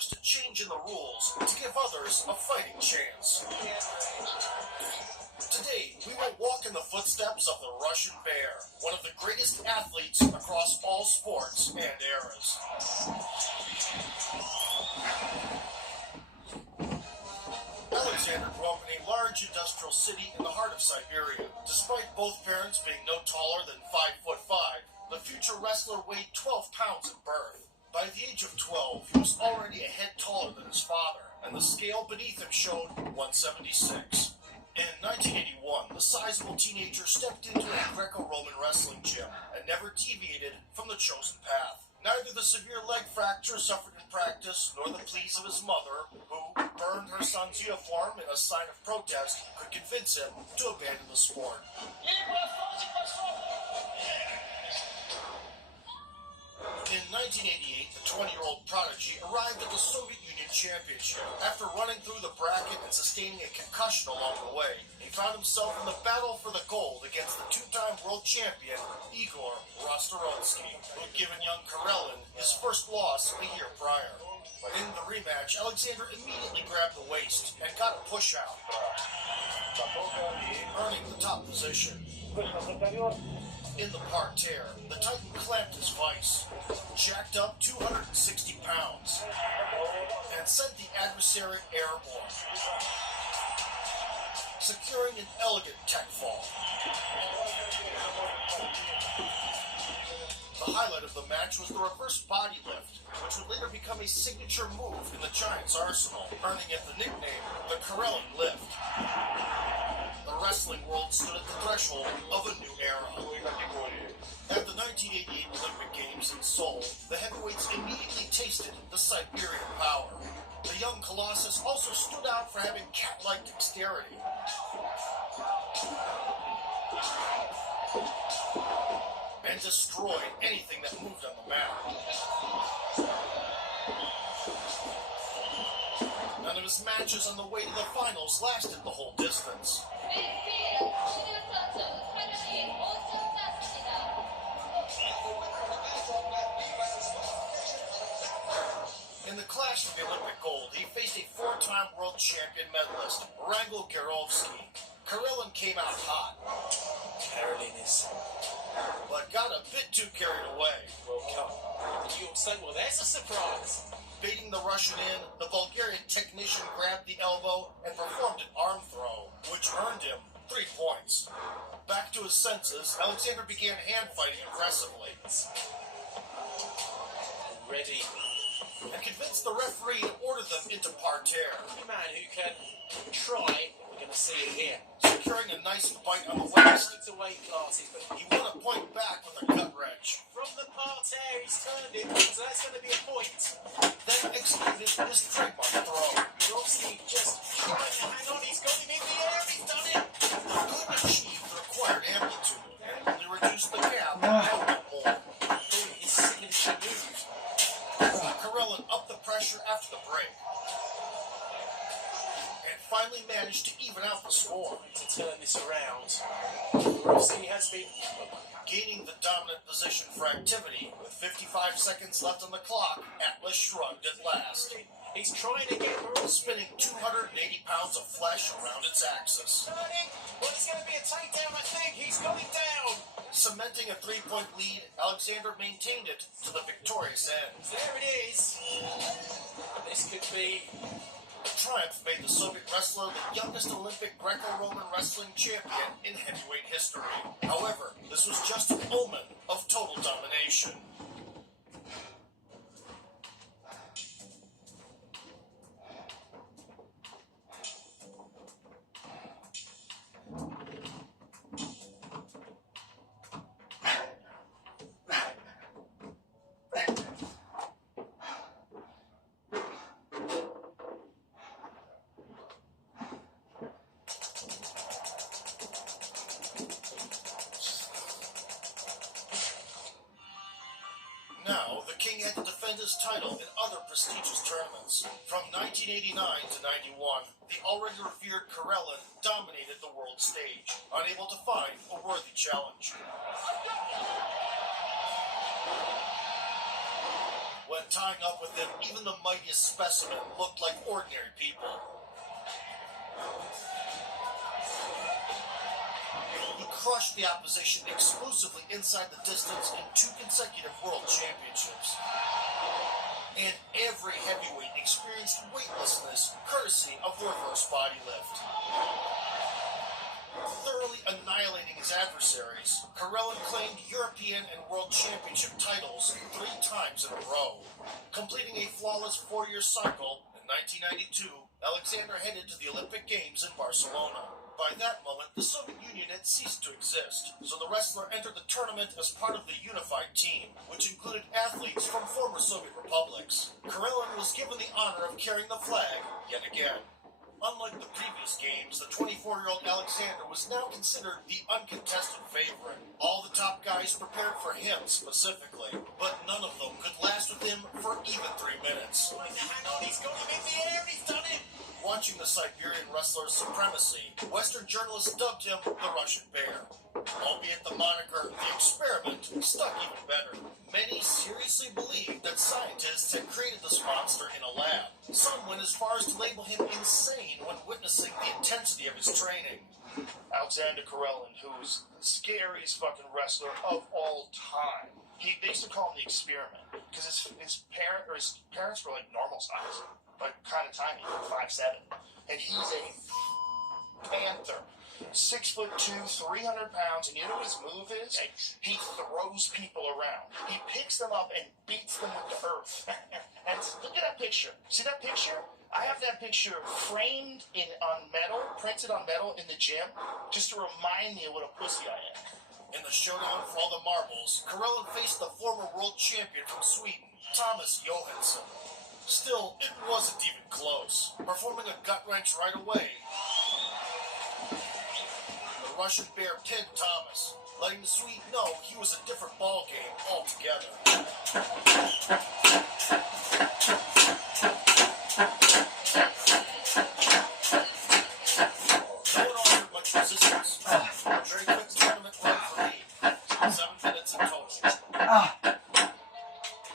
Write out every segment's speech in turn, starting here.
To change in the rules to give others a fighting chance. Today, we will walk in the footsteps of the Russian Bear, one of the greatest athletes across all sports and eras. Alexander grew up in a large industrial city in the heart of Siberia. Despite both parents being no taller than 5'5", the future wrestler weighed 12 pounds at birth. By the age of 12, he was already a head taller than his father, and the scale beneath him showed 176. In 1981, the sizable teenager stepped into a Greco-Roman wrestling gym and never deviated from the chosen path. Neither the severe leg fracture suffered in practice nor the pleas of his mother, who burned her son's uniform in a sign of protest, could convince him to abandon the sport. In 1988, the 20-year-old prodigy arrived at the Soviet Union Championship. After running through the bracket and sustaining a concussion along the way, he found himself in the battle for the gold against the two-time world champion, Igor Rostoronsky, who had given young Karelin his first loss a year prior. In the rematch, Alexander immediately grabbed the waist and got a push-out, earning the top position. In the parterre, the Titan clamped his vice, jacked up 260 pounds, and sent the adversary airborne, securing an elegant tech fall. The highlight of the match was the reverse body lift, which would later become a signature move in the Giant's arsenal, earning it the nickname the Karelin Lift. The wrestling world stood at the threshold of a new era. At the 1988 Olympic Games in Seoul, the heavyweights immediately tasted the Siberian power. The young Colossus also stood out for having cat-like dexterity. And destroyed anything that moved on the mat. None of his matches on the way to the finals lasted the whole distance. In the clash for the Olympic gold, he faced a four-time world champion medalist, Wrangel Gerovsky. Karelin came out hot. But got a bit too carried away. You'll say, well, there's a surprise. Beating the Russian in, the Bulgarian technician grabbed the elbow and performed an arm throw, which earned him 3 points. Back to his senses, Alexander began hand-fighting aggressively. Ready. And convinced the referee to order them into parterre. Any man who can try, we're going to see it here. Securing a nice bite on the waist. It's away classes, but He won a point back with a gut wrench. from the parterre, he's turned it, so that's going to be a point. Then executed his trademark throw. Gerovsky just trying to hang on, he's got him in the air, he's done it. Couldn't achieve the required amplitude and only reduced the gap a little bit more. Doing his signature move. Karelin upped the pressure after the break. And finally managed to even out the score. To turn this around. Gerovsky has been Gaining the dominant position for activity, with 55 seconds left on the clock, Atlas shrugged at last, He's trying to get Gerovsky. spinning 280 pounds of flesh around its axis. Turning. Well, it's going to be a takedown, I think. He's got it down. Cementing a 3-point lead, Alexander maintained it to the victorious end. There it is. This could be. The triumph made the Soviet wrestler the youngest Olympic Greco-Roman wrestling champion in heavyweight history. However, this was just an omen of total domination. Now, the King had to defend his title in other prestigious tournaments. From 1989 to 91, the already revered Karelin dominated the world stage, unable to find a worthy challenge. When tying up with him, even the mightiest specimen looked like ordinary people. He crushed the opposition exclusively inside the distance in 2 consecutive world championships. And every heavyweight experienced weightlessness courtesy of the reverse body lift. Thoroughly annihilating his adversaries, Karelin claimed European and World Championship titles 3 times in a row. Completing a flawless 4-year cycle, in 1992, Alexander headed to the Olympic Games in Barcelona. By that moment, the Soviet Union had ceased to exist, so the wrestler entered the tournament as part of the unified team, which included athletes from former Soviet republics. Karelin was given the honor of carrying the flag yet again. Unlike the previous games, the 24-year-old Alexander was now considered the uncontested favorite. All the top guys prepared for him specifically, but none of them could last with him for even 3 minutes. Hang on, he's got him in the air, he's done it! Watching the Siberian wrestler's supremacy, Western journalists dubbed him the Russian Bear. Albeit the moniker, the experiment, stuck even better. Many seriously believed that scientists had created this monster in a lab. Some went as far as to label him insane when witnessing the intensity of his training. Alexander Karelin, who's the scariest fucking wrestler of all time. They used to call him the experiment because his parents were like normal size, like kind of tiny, 5'7", and he's a panther. 6'2", 300 pounds, and you know what his move is? He throws people around. He picks them up and beats them with the earth. And look at that picture. See that picture? I have that picture framed on metal, printed on metal in the gym, just to remind me of what a pussy I am. In the showdown for all the marbles, Karelin faced the former world champion from Sweden, Thomas Johansson. Still, it wasn't even close. Performing a gut wrench right away, the Russian Bear pinned Thomas, letting the Swede know he was a different ballgame altogether. No one offered much resistance. A very quick tournament run for me. 7 minutes in total.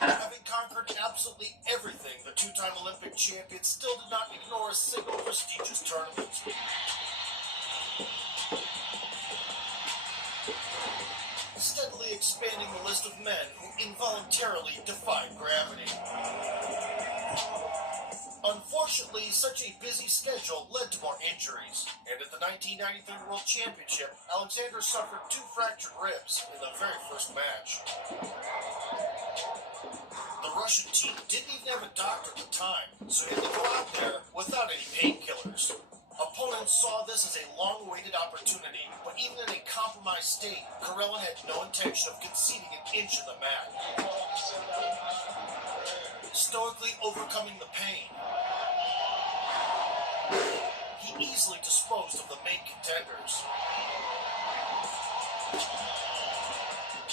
Having conquered absolutely everything, the 2-time Olympic champion still did not ignore a single prestigious tournament. Steadily expanding the list of men who involuntarily defied gravity. Unfortunately, such a busy schedule led to more injuries, and at the 1993 World Championship, Alexander suffered 2 fractured ribs in the very first match. The Russian team didn't even have a doctor at the time, so he had to go out there without any painkillers. Opponents saw this as a long-awaited opportunity, but even in a compromised state, Karelin had no intention of conceding an inch of the mat. Stoically overcoming the pain, he easily disposed of the main contenders.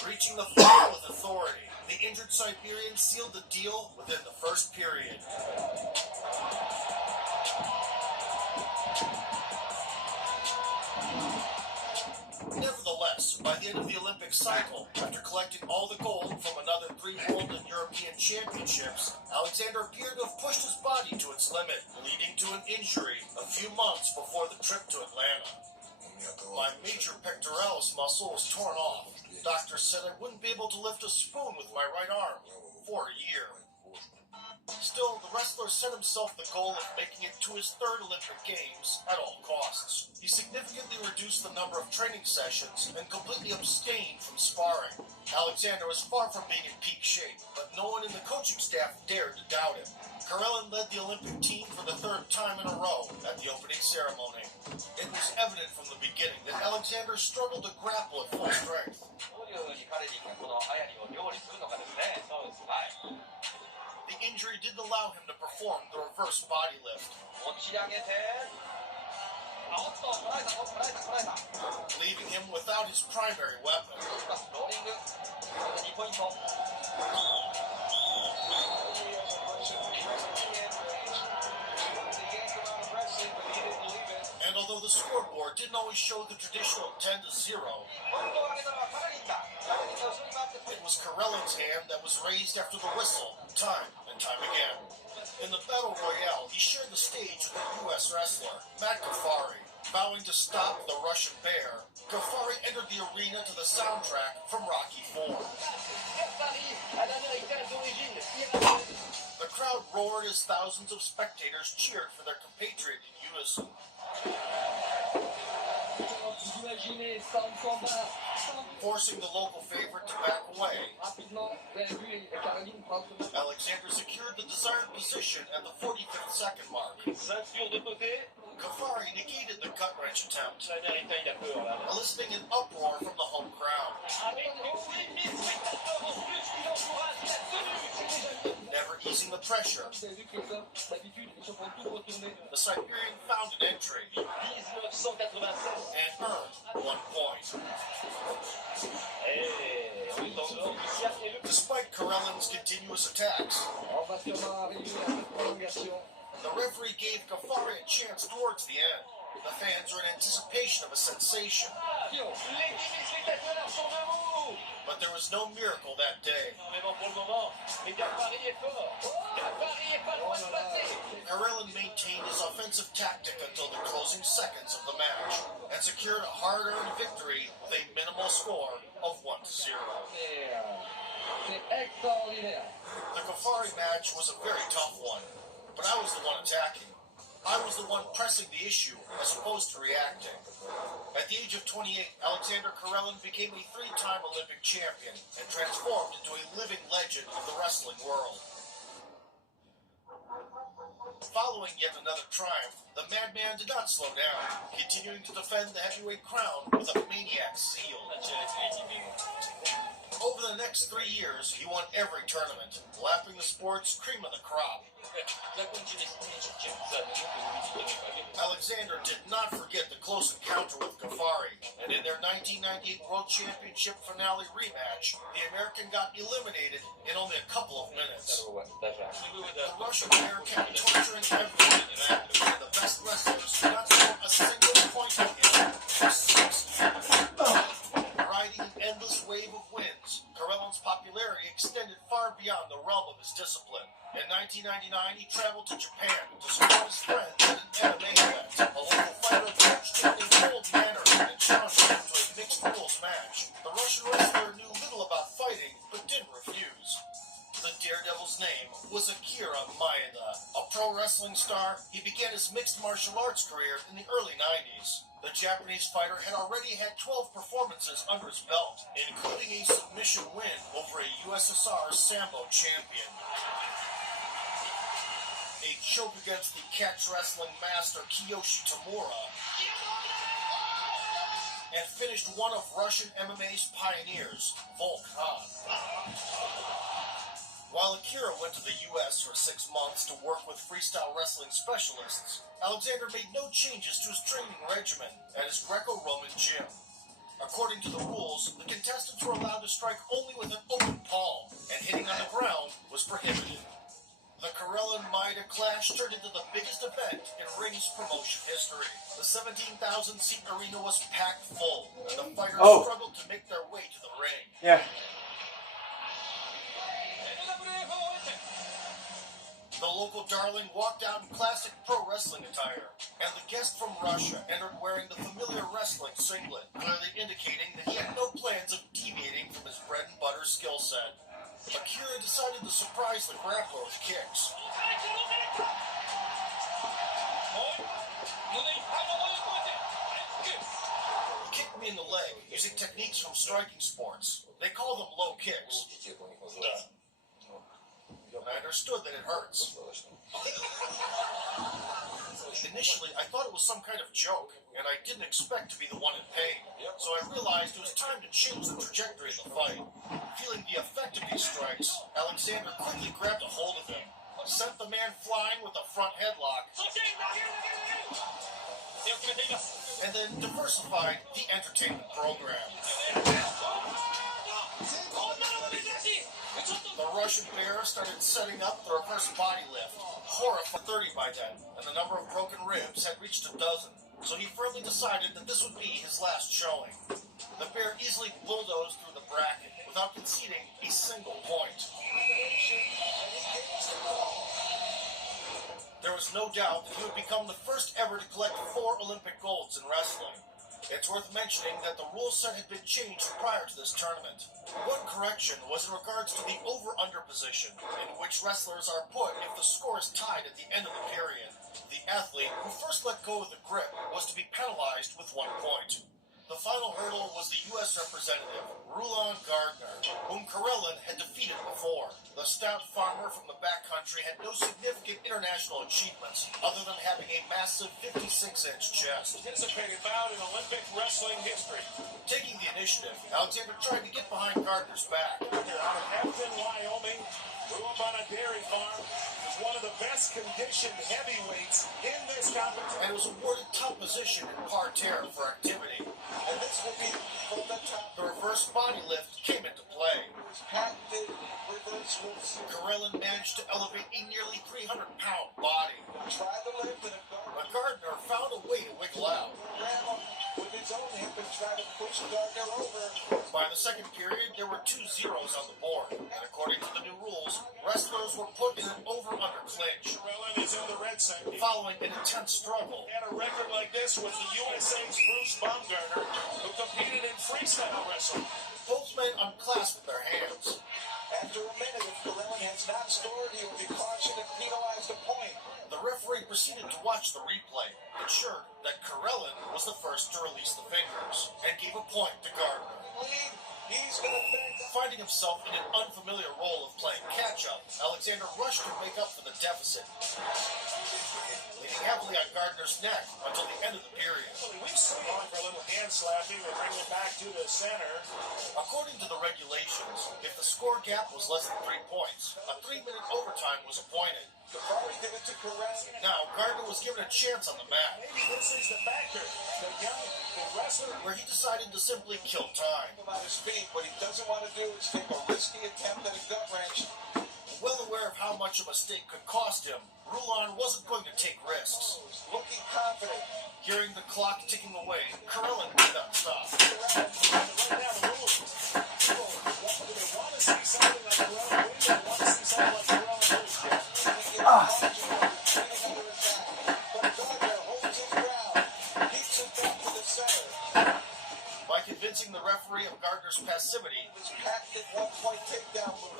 Reaching the final with authority, the injured Siberian sealed the deal within the first period. Nevertheless, by the end of the Olympic cycle, after collecting all the gold from another 3 world and European championships, Alexander appeared to have pushed his body to its limit, leading to an injury a few months before the trip to Atlanta. My major pectoralis muscle was torn off. Doctors said I wouldn't be able to lift a spoon with my right arm for a year. Still, the wrestler set himself the goal of making it to his 3rd Olympic Games at all costs. He significantly reduced the number of training sessions and completely abstained from sparring. Alexander was far from being in peak shape, but no one in the coaching staff dared to doubt him. Karelin led the Olympic team for the 3rd time in a row at the opening ceremony. It was evident from the beginning that Alexander struggled to grapple at full strength. The injury didn't allow him to perform the reverse body lift, leaving him without his primary weapon. And although the scoreboard didn't always show the traditional 10-0, it was Karellin's hand that was raised after the whistle, time and time again. In the Battle Royale, he shared the stage with a U.S. wrestler, Matt Ghaffari. Vowing to stop the Russian Bear, Ghaffari entered the arena to the soundtrack from Rocky IV. The crowd roared as thousands of spectators cheered for their compatriot in unison. Forcing the local favorite to back away, Alexander secured the desired position at the 45th second mark. Ghaffari negated the gut-wrench attempt, eliciting an uproar from the home crowd. Never easing the pressure, the Siberian found an entry and earned 1 point. Despite Karellin's continuous attacks, the referee gave Ghaffari a chance towards the end. The fans were in anticipation of a sensation. But there was no miracle that day. Karellin maintained his offensive tactic until the closing seconds of the match and secured a hard-earned victory with a minimal score of 1-0. The Ghaffari match was a very tough one, but I was the one attacking. I was the one pressing the issue as opposed to reacting. At the age of 28, Alexander Karellin became a 3-time Olympic champion and transformed into a living legend of the wrestling world. Following yet another triumph, the madman did not slow down, continuing to defend the heavyweight crown with a maniac's zeal. Over the next 3 years, he won every tournament, lapping the sport's cream of the crop. Alexander did not forget the close encounter with Ghaffari, and in their 1998 World Championship finale rematch, the American got eliminated in only a couple of minutes. The Russian Bear kept torturing everyone in that, and the best wrestlers could not score a single point on him for 6 years. Riding an endless wave of wins, Karellin's popularity extended far beyond the realm of his discipline. In 1999, he traveled to Japan to support his friends at an MMA event. A local fighter approached him in a cold manner and challenged him to a mixed rules match. The Russian wrestler knew little about fighting, but didn't refuse. The daredevil's name was Akira Maeda. A pro wrestling star, he began his mixed martial arts career in the early 90s. The Japanese fighter had already had 12 performances under his belt, including a submission win over a USSR Sambo champion. A choke against the catch wrestling master Kiyoshi Tamura, and finished one of Russian MMA's pioneers, Volk Han. While Akira went to the U.S. for 6 months to work with freestyle wrestling specialists, Alexander made no changes to his training regimen at his Greco-Roman gym. According to the rules, the contestants were allowed to strike only with an open palm, and hitting on the ground was prohibited. The Karellin-Maeda clash turned into the biggest event in ring's promotion history. The 17,000-seat arena was packed full, and the fighters struggled to make their way to the ring. Yeah. The local darling walked out in classic pro wrestling attire, and the guest from Russia entered wearing the familiar wrestling singlet, clearly indicating that he had no plans of deviating from his bread-and-butter skill set. Akira decided to surprise the grappler with kicks. He kicked me in the leg using techniques from striking sports. They call them low kicks. And I understood that it hurts. Initially, I thought it was some kind of joke, and I didn't expect to be the one in pain. So I realized it was time to change the trajectory of the fight. Feeling the effect of these strikes, Alexander quickly grabbed a hold of him, sent the man flying with a front headlock, and then diversified the entertainment program. The Russian Bear started setting up the reverse body lift. Horrified 30 by then, and the number of broken ribs had reached a dozen. so he firmly decided that this would be his last showing. The Bear easily bulldozed through the bracket without conceding a single point. There was no doubt that he would become the first ever to collect 4 Olympic golds in wrestling. It's worth mentioning that the rule set had been changed prior to this tournament. One correction was in regards to the over-under position, in which wrestlers are put if the score is tied at the end of the period. The athlete who first let go of the grip was to be penalized with 1 point. The final hurdle was the U.S. representative, Rulon Gardner, whom Karelin had defeated before. The stout farmer from the backcountry had no significant international achievements other than having a massive 56-inch chest. Participating bout in Olympic wrestling history. Taking the initiative, Alexander tried to get behind Gardner's back. Out of Hampton, Wyoming, grew up on a dairy farm. Is one of the best conditioned heavyweights in this competition. And was awarded top position in parterre for activity. And this will be from the top. The reverse body lift came into play. Patented reverse moves. Karelin managed to elevate a nearly 300-pound body. Try the lift and But Gardner found a way to wiggle out. ram him with his own hip and try to push Gardner over. By the second period, there were 2 zeros on the board. And according to the new rules, wrestlers were put in an over-under clinch. Karelin is in the red sector. Following an intense struggle, Had a record like this was the USA's Bruce Baumgartner, who competed in freestyle wrestling. both men unclasped their hands. After a minute, if Karelin has not scored, he will be cautioned and penalized a point. The referee proceeded to watch the replay, ensured that Karelin was the first to release the fingers, and gave a point to Gardner. Lead, he's going to bang the Finding himself in an unfamiliar role of playing catch-up, Alexander rushed to make up for the deficit, leaning heavily on Gardner's neck until the end of the period. We've seen on for a little hand slapping and bring it back to the center. According to the regulations, if the score gap was less than 3 points, a 3-minute overtime was appointed. Gafari did it to Karelin. Now, Gardner was given a chance on the mat, Maybe this is the backer, the wrestler where he decided to simply kill time. about his feet. What he doesn't want to do is take a risky attempt at a gut wrench. Well aware of how much a mistake could cost him, Rulon wasn't going to take risks. Looking confident. Hearing the clock ticking away, Karelin did not stop. Right now, the rules. People want to see something like Karelin win. They want to see something like Karelin lose. By convincing the referee of Gardner's passivity,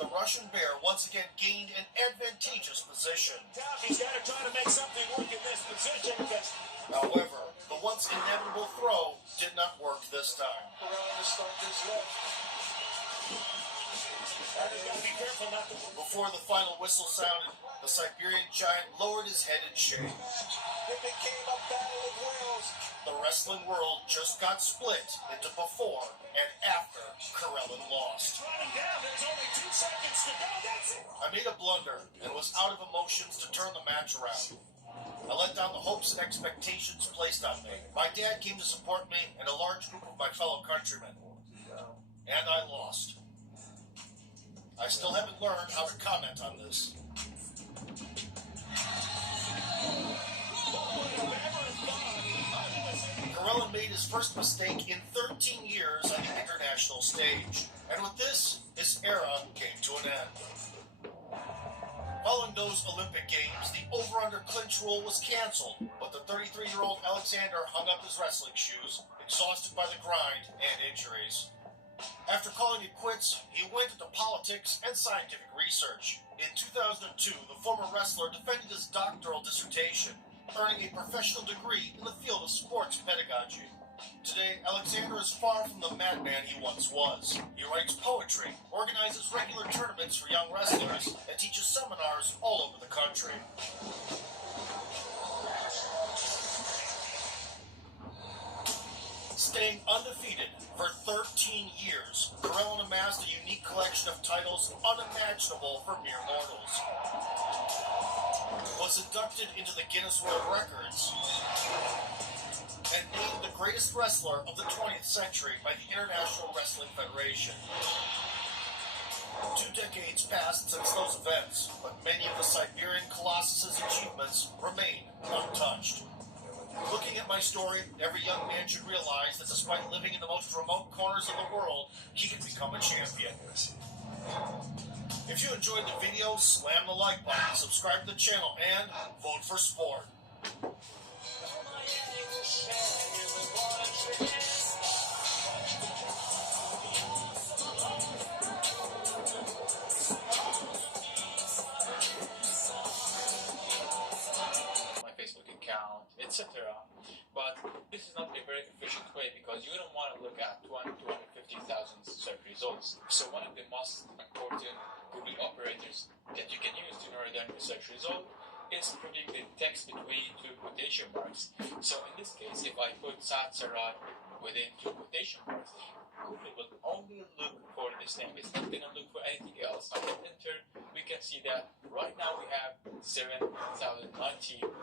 the Russian Bear once again gained an advantageous position. He's got to try to make something work in this position because However, the once inevitable throw did not work this time. careful not to Before the final whistle sounded, the Siberian giant lowered his head in shame. It became a battle of wills. The wrestling world just got split into before and after Karelin lost. Running down, there's only 2 seconds to go. That's it. I made a blunder and was out of emotions to turn the match around. I let down the hopes and expectations placed on me. My dad came to support me and a large group of my fellow countrymen. And I lost. I still haven't learned how to comment on this. Karelin made his first mistake in 13 years on the international stage. And with this, his era came to an end. Following those Olympic Games, the over-under clinch rule was canceled, but the 33-year-old Alexander hung up his wrestling shoes, exhausted by the grind and injuries. After calling it quits, he went into politics and scientific research. In 2002, the former wrestler defended his doctoral dissertation, earning a professional degree in the field of sports pedagogy. Today, Alexander is far from the madman he once was. He writes poetry, organizes regular tournaments for young wrestlers, and teaches seminars all over the country. Staying undefeated for 13 years, Karelin amassed a unique collection of titles unimaginable for mere mortals. Was inducted into the Guinness World Records and named the greatest wrestler of the 20th century by the International Wrestling Federation. 2 decades passed since those events, but many of the Siberian Colossus's achievements remain untouched. Looking at my story, every young man should realize that despite living in the most remote corners of the world, he can become a champion. If you enjoyed the video, slam the like button, subscribe to the channel, and vote for sport. Account, etc. But this is not a very efficient way because you don't want to look at 250,000 search results. So one of the most important Google operators that you can use in order to run your search result is putting the text between two quotation marks. So in this case, if I put Saad Sarraj within two quotation marks, Google will only look for this name. It's not going to look for anything else. I hit enter. We can see that right now we have 7,090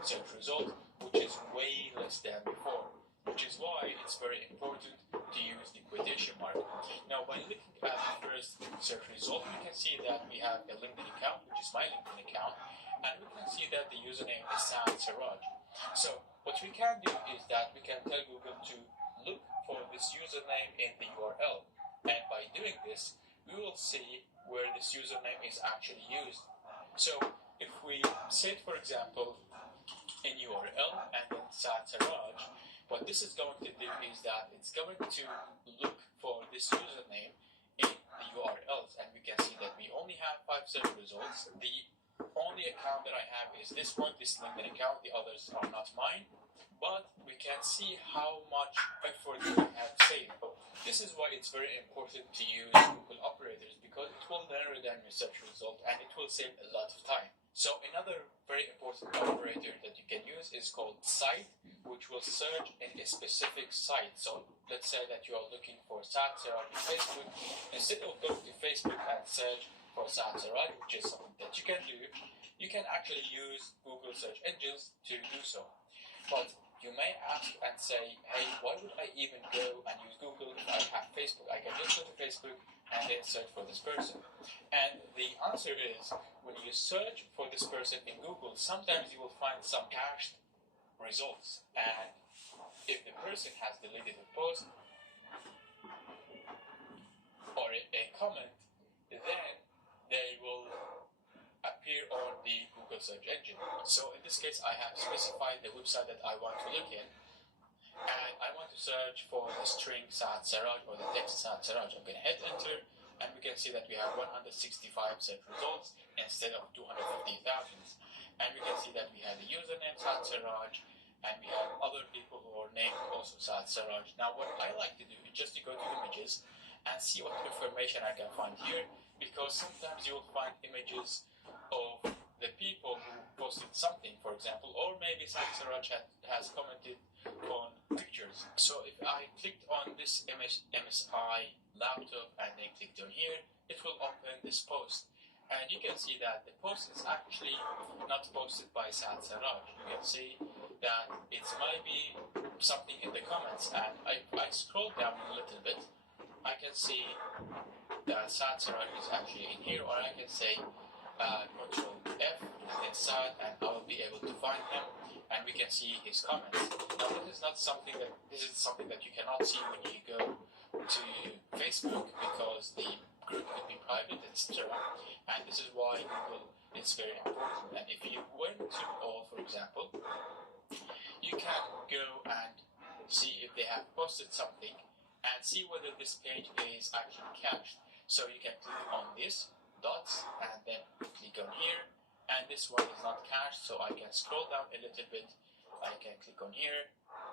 search results, which is way less than before, which is why it's very important to use the quotation mark. Now, by looking at the first search result, we can see that we have a LinkedIn account, which is my LinkedIn account, and we can see that the username is Saad Sarraj. So, what we can do is that we can tell Google to look for this username in the URL, and by doing this, we will see where this username is actually used. So, if we say, for example, in URL and then Saad Sarraj, what this is going to do is that it's going to look for this username in the URLs, and we can see that we only have 5 search results. The only account that I have is this one, this LinkedIn account. The others are not mine, but we can see how much effort we have saved. This is why it's very important to use Google operators, because it will narrow down your search result and it will save a lot of time. So another very important operator that you can use is called site, which will search in a specific site. So let's say that you are looking for Saad Sarraj on Facebook. Instead of going to Facebook and search for Saad Sarraj, which is something that you can do, you can actually use Google search engines to do so. But you may ask and say, hey, why would I even go and use Google if I have Facebook? I can just go to Facebook and then search for this person. And the answer is, when you search for this person in Google, sometimes you will find some cached results. And if the person has deleted a post or a comment, then they will appear on the Google search engine. So in this case, I have specified the website that I want to look in, and I want to search for the string Saad Sarraj or the text Saad Sarraj. I'm going to hit enter, and we can see that we have 165 search results instead of 250,000. And we can see that we have the username Saad Sarraj, and we have other people who are named also Saad Sarraj. Now, what I like to do is just to go to images and see what information I can find here, because sometimes you will find images of the people who posted something, for example, or maybe Saad Sarraj has commented on pictures. So if I clicked on this MSI laptop and then clicked on here, it will open this post. And you can see that the post is actually not posted by Saad Sarraj. You can see that it's maybe something in the comments, and I scroll down a little bit, I can see that Saad Sarraj is actually in here, or I can say Control F and then Saad, and I will be able to find him, and we can see his comments. Now this is something that you cannot see when you go to Facebook, because the group could be private, etc. And this is why Google is very important. And if you went to all, for example, you can go and see if they have posted something and see whether this page is actually cached. So you can click on this dots and then click on here, and this one is not cached, so I can scroll down a little bit. I can click on here.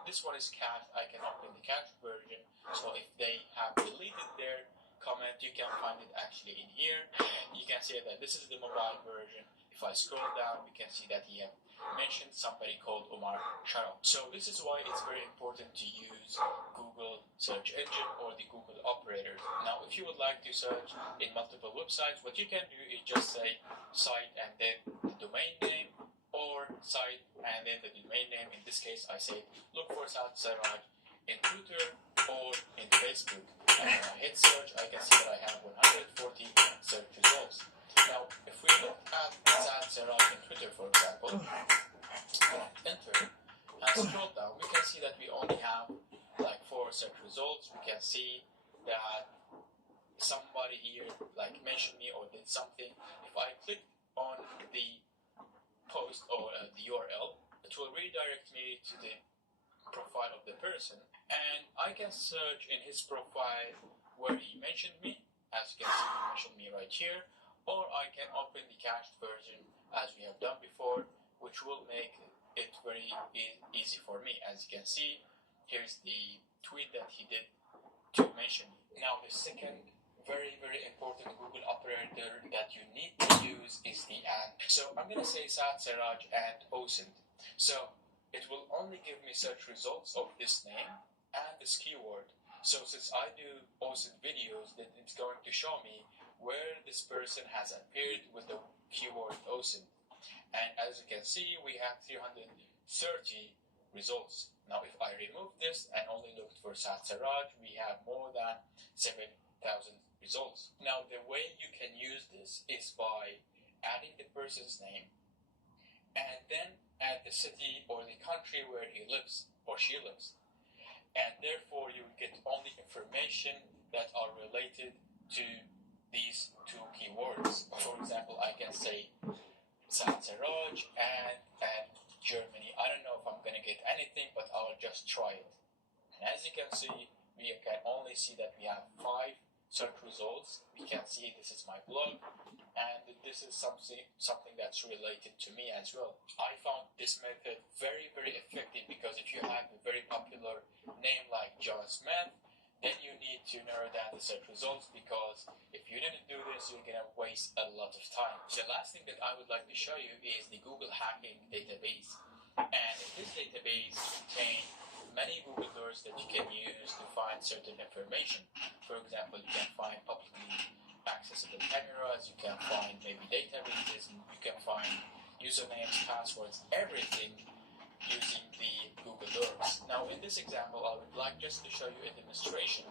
This one is cached. I can open the cached version. So if they have deleted their comment, you can find it actually in here. You can see that this is the mobile version. If I scroll down, we can see that he have mentioned somebody called Omar Sharaf. So this is why it's very important to use Google search engine or the Google operator. Now, if you would like to search in multiple websites, what you can do is just say site and then the domain name, or site and then the domain name. In this case, I say look for Saad Sarraj in Twitter or in Facebook. And when I hit search, I can see that I have 140 search results. Now, if we look at Saad Sarraj in Twitter, for example, and enter and scroll down, see that we only have like 4 search results. We can see that somebody here like mentioned me or did something. If I click on the post or the URL, it will redirect me to the profile of the person, and I can search in his profile where he mentioned me. As you can see, he mentioned me right here, or I can open the cached version as we have done before, which will make it very easy for me. As you can see, here's the tweet that he did to mention me. Now the second very important Google operator that you need to use is the and. So I'm going to say Saad Siraj and OSINT. So it will only give me search results of this name and this keyword. So since I do OSINT videos, then it's going to show me where this person has appeared with the keyword OSINT. And as you can see, we have 330 results. Now if I remove this and only looked for Saad Siraj, we have more than 7,000 results. Now the way you can use this is by adding the person's name and then add the city or the country where he lives or she lives, and therefore you will get only information that are related to these 2 keywords. For example, I can say Saad Siraj and Germany. I don't know if I'm going to get anything, but I'll just try it. And as you can see, we can only see that we have 5 search results. We can see this is my blog, and this is something that's related to me as well. I found this method very effective because if you have a very popular name like John Smith, then you need to narrow down the search results, because if you didn't do this, you're going to waste a lot of time. The last thing that I would like to show you is the Google Hacking database, and this database contains many Google doors that you can use to find certain information. For example, you can find publicly accessible cameras, you can find maybe databases, and you can find usernames, passwords, everything using the Google Docs. Now in this example, I would like just to show you a demonstration,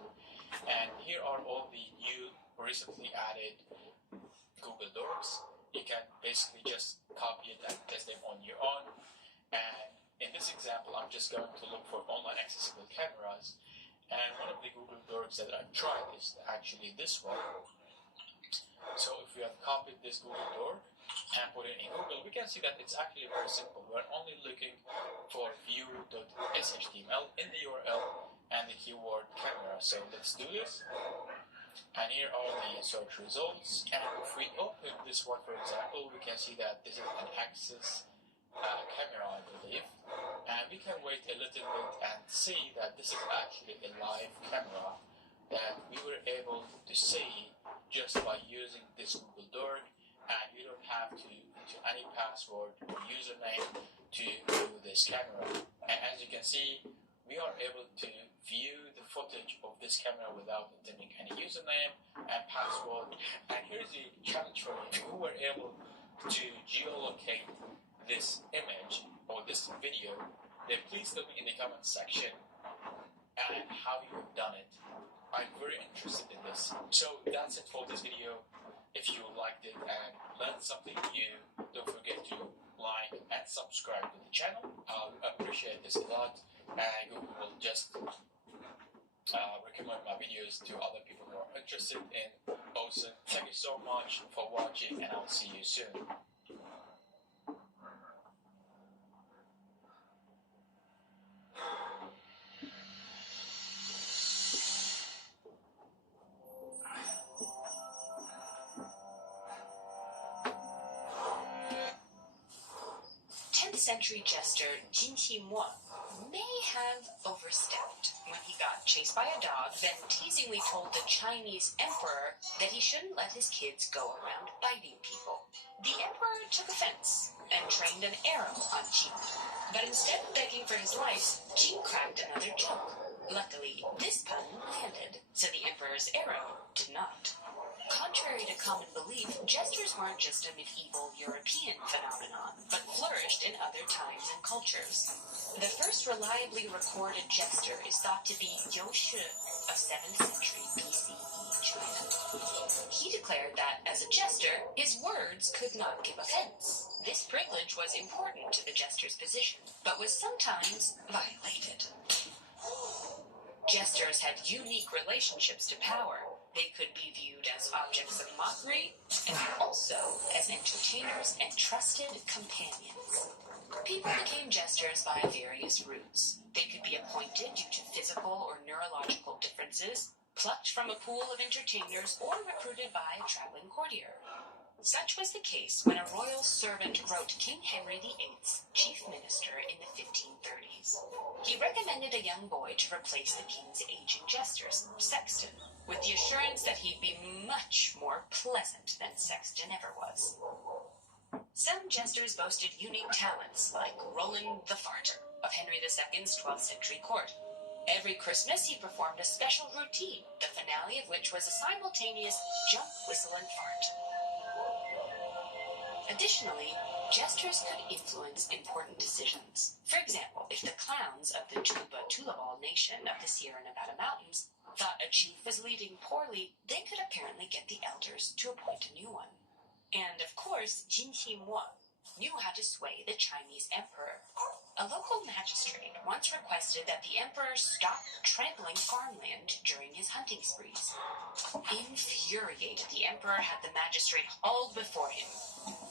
and here are all the new recently added Google Docs. You can basically just copy it and test them on your own. And in this example, I'm just going to look for online accessible cameras, and one of the Google Docs that I've tried is actually this one. So if we have copied this Google Doc and put it in Google, we can see that it's actually very simple. We're only looking for view.html in the URL and the keyword camera. So let's do this. And here are the search results. And if we open this one, for example, we can see that this is an Axis camera, I believe. And we can wait a little bit and see that this is actually a live camera that we were able to see just by using this Google Doc, and you don't have to enter any password or username to view this camera. And as you can see, we are able to view the footage of this camera without entering any username and password. And here's the challenge for you. If you were able to geolocate this image or this video, then please tell me in the comment section and how you have done it. I'm very interested in this. So that's it for this video. If you liked it and learned something new, don't forget to like and subscribe to the channel. I appreciate this a lot, and Google will just recommend my videos to other people who are interested in OSINT. Thank you so much for watching, and I'll see you soon. Century jester Jin Qi-mo may have overstepped when he got chased by a dog, then teasingly told the Chinese emperor that he shouldn't let his kids go around biting people. The emperor took offense and trained an arrow on Jin. But instead of begging for his life, Jin cracked another joke. Luckily, this pun landed, so the emperor's arrow did not. Contrary to common belief, jesters weren't just a medieval European phenomenon, but flourished in other times and cultures. The first reliably recorded jester is thought to be Yu Shi of 7th century BCE China. He declared that, as a jester, his words could not give offense. This privilege was important to the jester's position, but was sometimes violated. Jesters had unique relationships to power. They could be viewed as objects of mockery and also as entertainers and trusted companions. People became jesters by various routes. They could be appointed due to physical or neurological differences, plucked from a pool of entertainers, or recruited by a traveling courtier. Such was the case when a royal servant wrote King Henry VIII's chief minister in the 1530s. He recommended a young boy to replace the king's aging jester, Sexton, with the assurance that he'd be much more pleasant than Sexton ever was. Some jesters boasted unique talents, like Roland the Farter of Henry II's 12th century court. Every Christmas he performed a special routine, the finale of which was a simultaneous jump, whistle, and fart. Additionally, jesters could influence important decisions. For example, if the clowns of the Tuba-Tulabal nation of the Sierra Nevada mountains thought a chief was leading poorly, they could apparently get the elders to appoint a new one. And, of course, Jin Qimua knew how to sway the Chinese emperor. A local magistrate once requested that the emperor stop trampling farmland during his hunting sprees. Infuriated, the emperor had the magistrate hauled before him.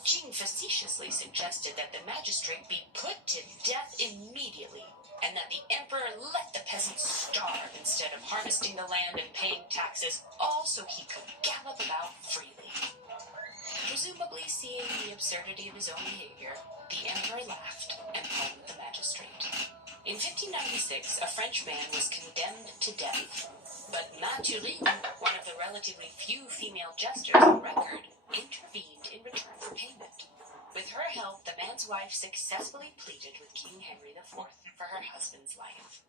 Jing facetiously suggested that the magistrate be put to death immediately, and that the emperor let the peasants starve instead of harvesting the land and paying taxes, all so he could gallop about freely. Presumably seeing the absurdity of his own behavior, the emperor laughed and pardoned the magistrate. In 1596, a French man was condemned to death, but Mathurin, one of the relatively few female jesters on record, intervened in return for payment. With her help, the man's wife successfully pleaded with King Henry IV for her husband's life.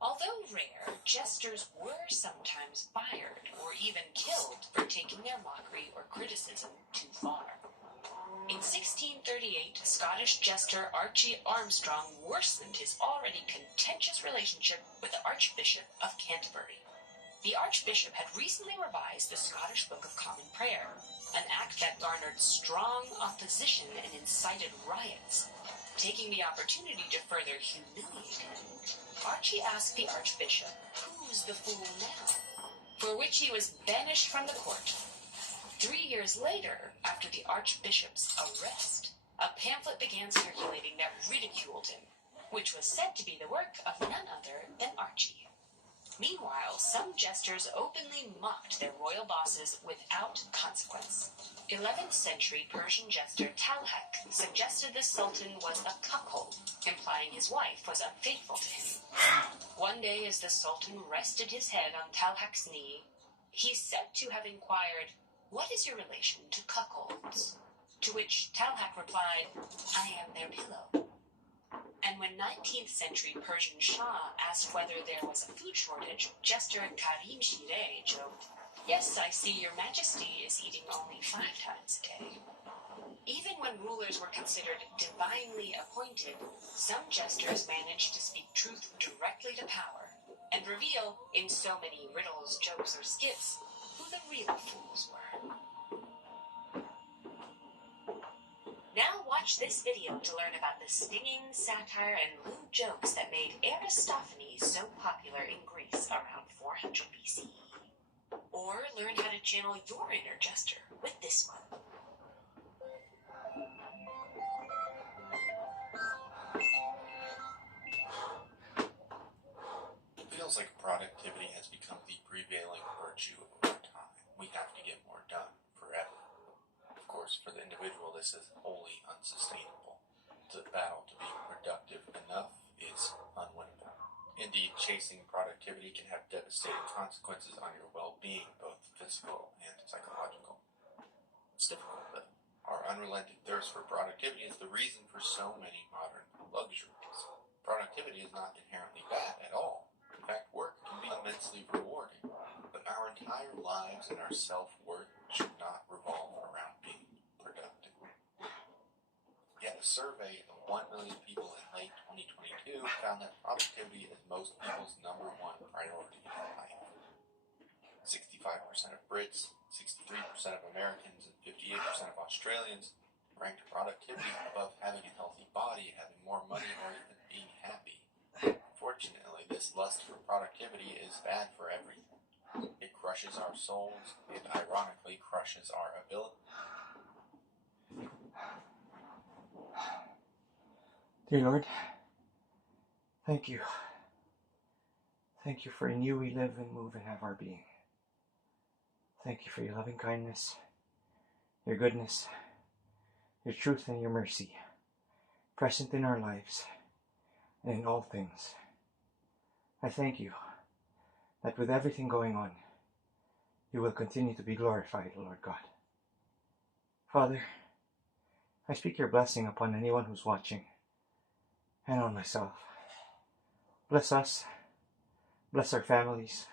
Although rare, jesters were sometimes fired or even killed for taking their mockery or criticism too far. In 1638, Scottish jester Archie Armstrong worsened his already contentious relationship with the Archbishop of Canterbury. The Archbishop had recently revised the Scottish Book of Common Prayer, an act that garnered strong opposition and incited riots. Taking the opportunity to further humiliate him, Archie asked the Archbishop, "Who's the fool now?" For which he was banished from the court. 3 years later, after the Archbishop's arrest, a pamphlet began circulating that ridiculed him, which was said to be the work of none other than Archie. Meanwhile, some jesters openly mocked their royal bosses without consequence. 11th century Persian jester Talhak suggested the Sultan was a cuckold, implying his wife was unfaithful to him. One day, as the Sultan rested his head on Talhak's knee, he's said to have inquired, "What is your relation to cuckolds?" To which Talhak replied, "I am their pillow." And when 19th century Persian Shah asked whether there was a food shortage, jester Karim Shireh joked, "Yes, I see your majesty is eating only 5 times a day." Even when rulers were considered divinely appointed, some jesters managed to speak truth directly to power and reveal, in so many riddles, jokes, or skits, who the real fools were. Now watch this video to learn about the stinging, satire, and lewd jokes that made Aristophanes so popular in Greece around 400 BCE. Or learn how to channel your inner jester with this one. It feels like productivity has become the prevailing virtue of our time. We have to get more done forever. Of course, for the individual, this is wholly unsustainable. The battle to be productive enough is unwinnable. Indeed, chasing productivity can have devastating consequences on your well-being, both physical and psychological. It's difficult, though. Our unrelenting thirst for productivity is the reason for so many modern luxuries. Productivity is not inherently bad at all. In fact, work can be immensely rewarding, but Our entire lives and our self-worth should not revolve around being productive. Yet a survey of 1 million people in late 2022 found that productivity is most people's number one priority in life. 65% of Brits, 63% of Americans, and 58% of Australians ranked productivity above having a healthy body, having more money, or even being happy. Fortunately, this lust for productivity is bad for everything. It crushes our souls and ironically crushes our ability. Dear Lord, thank you. Thank you for in you we live and move and have our being. Thank you for your loving kindness, your goodness, your truth and your mercy, present in our lives and in all things. I thank you that with everything going on, you will continue to be glorified, Lord God. Father, I speak your blessing upon anyone who's watching and on myself. Bless us, bless our families,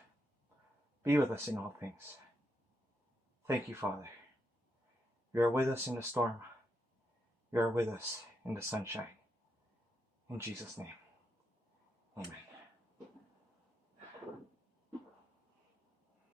be with us in all things. Thank you, Father. You are with us in the storm. You are with us in the sunshine. In Jesus' name, amen.